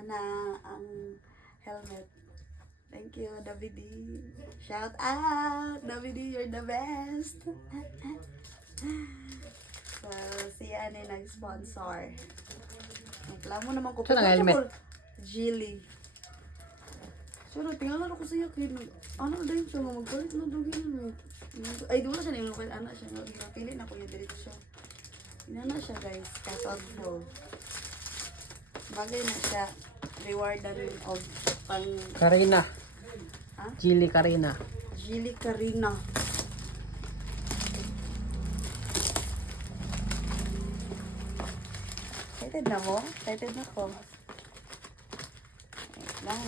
Ana ang helmet. Thank you, Davidi. Shout out, Davidi, you're the best. So, siya ni nag-sponsor. Reklamo naman ko. Saan ang helmet? Jilly. So, tingnan ko siya. Ano din siya, magpalit na doon helmet. Ay, doon na siya na yung anak siya. Pili na ko yung dito siya. Ina na siya, guys. Katod full. Bagay na siya. Rewardan of pang... Karina. Ha? Jilly Karina. Jilly Karina. Excited na mo? Excited na ko. Wait lang.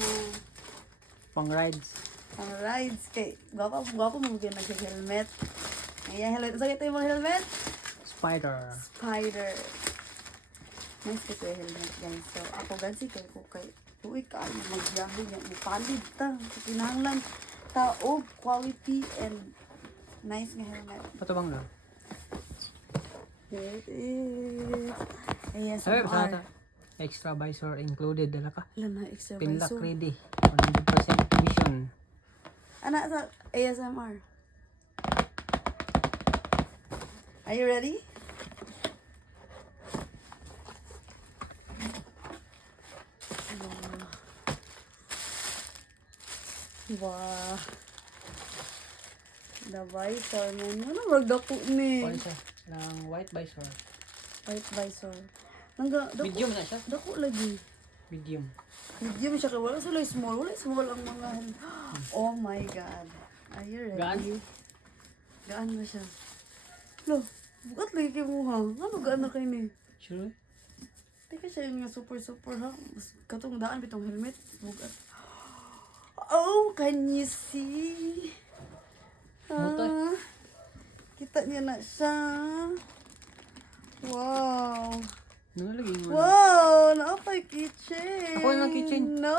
Pang rides. Ang rides kay gwapo mo gyud nag-helmet. Ayan, helmet. Sa ito yung mga helmet? Spider. Spider. Nice kasi yung helmet, guys. So, ako gansi kay ko kay uy ka magbiyahe niya. Mupalid ta. Kinahanglan taog, quality, and nice nga helmet. Patubang lang. Here it is. Ayan, Sabi so sa ata. Extra visor included. Dala ka. Alam na, extra Pinlock visor. ready. 100% vision. Anak sa ASMR. Are you ready? Wow. The visor, man. Ano magdako ni? Kuha siya. Ng white visor. White visor. Nangga, dako. Medium na siya. Dako lagi. Medium. Medium siya kaya wala sila small. Wala small ang mga Oh my God. Are you ready? Gaan? Gaan ba siya? Lo, bukat lagi kay mo ha. Ano gaan na kayo ni? Sure? Teka siya yung nga super ha. Mas katong daan bitong helmet. Bukat. Oh, can you see? Muto Ah, kita niya na siya. Wow. Ano lagi mo? Wow! Naapay kitchen! Ako na kitchen. No!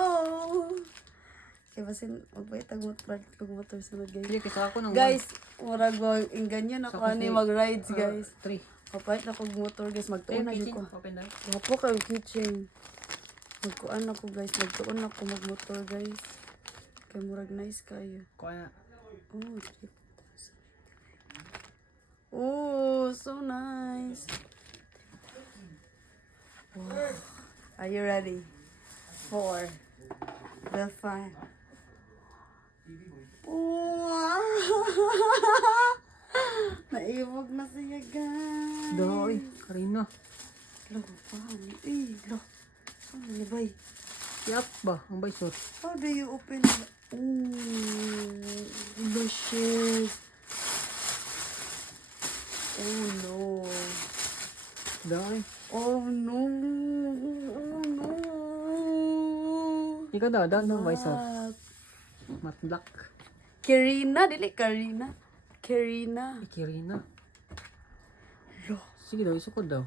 Kaya basin, magbayit ang motor sunod, guys. Hindi, kisa ako ng Guys, murag ganyan ako Sa ani kasi, mag-rides, guys. 3. Kapait na kong motor, guys. Magtuon na kitchen. ko. Open na. Wapo kayo kitchen. Magkuan ako, guys. Magtuon ako mag-motor, guys. Kaya murag nice kayo. Kuha na. Oh, 3,000. Oh, so nice. Wow. Are you ready for the fun? Wow! Naibog na siya, guys. Doy, Karina. Lo, paano? Lo. Ano na ba? Yap ba? Ang visor. How do you open it? Oh, the shit. Oh no. Doy. Oh no. Oh no. Ikaw daw, doon ang visor. What? Matte black. Karina, dili Karina. Karina. Kirina. Lo. Sige daw, isukod daw.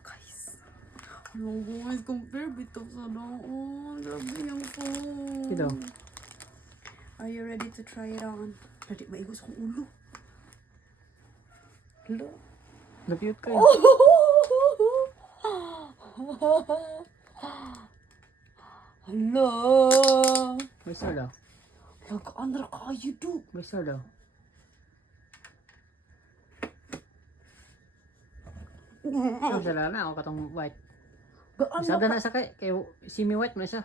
Guys. Ano guys, compare bitaw sa doon. Grabe yung phone. Sige daw. Are you ready to try it on? Dali, maigos kong ulo. Lo. Napiyot kayo. Hello. Visor daw. Nag-andra kayo do. Visor daw. Yung sila na ako katong white. Sada na sa kay semi-white mo na siya.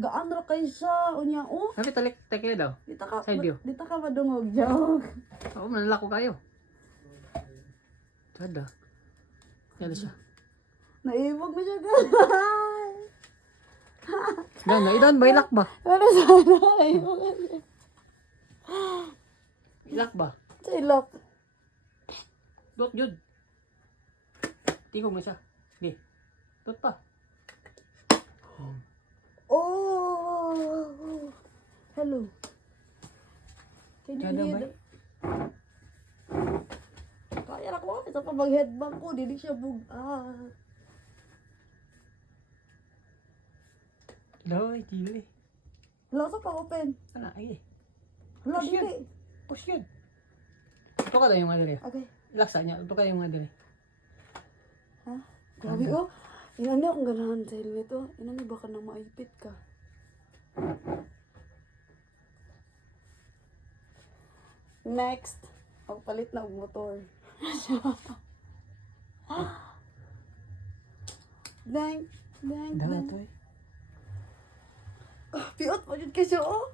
Gaandra kayo siya. Unya, oh. Sabi talik tekle daw. Dita ka, Side view. dita ka madungog, joke. Oo, manalako kayo. Sada. Yan siya. Naibog na siya, guys. Dan, idan ba ilak ba? Ano sana? Naibog na siya. Ilak ba? Sa ilok. Dot jud. Tigong na siya. Di. Dot pa. Oh. Hello. Can you Kada hear ba? the... Kaya na ko. Ito pa mag-headbang ko. Dili siya bugat. Loy, kili. Wala sa pang-open. Ana, ay. Wala, Push yun. dili. Push yun. Ito ka daw yung mga dali. Okay. Laksa niya. Ito ka yung mga dali. Ha? Grabe, oh. Inani akong ganahan sa helmet oh. Inani baka nang maipit ka. Next. Pagpalit na og motor. Dang. Daw to eh. Piot pa jud kasi oh.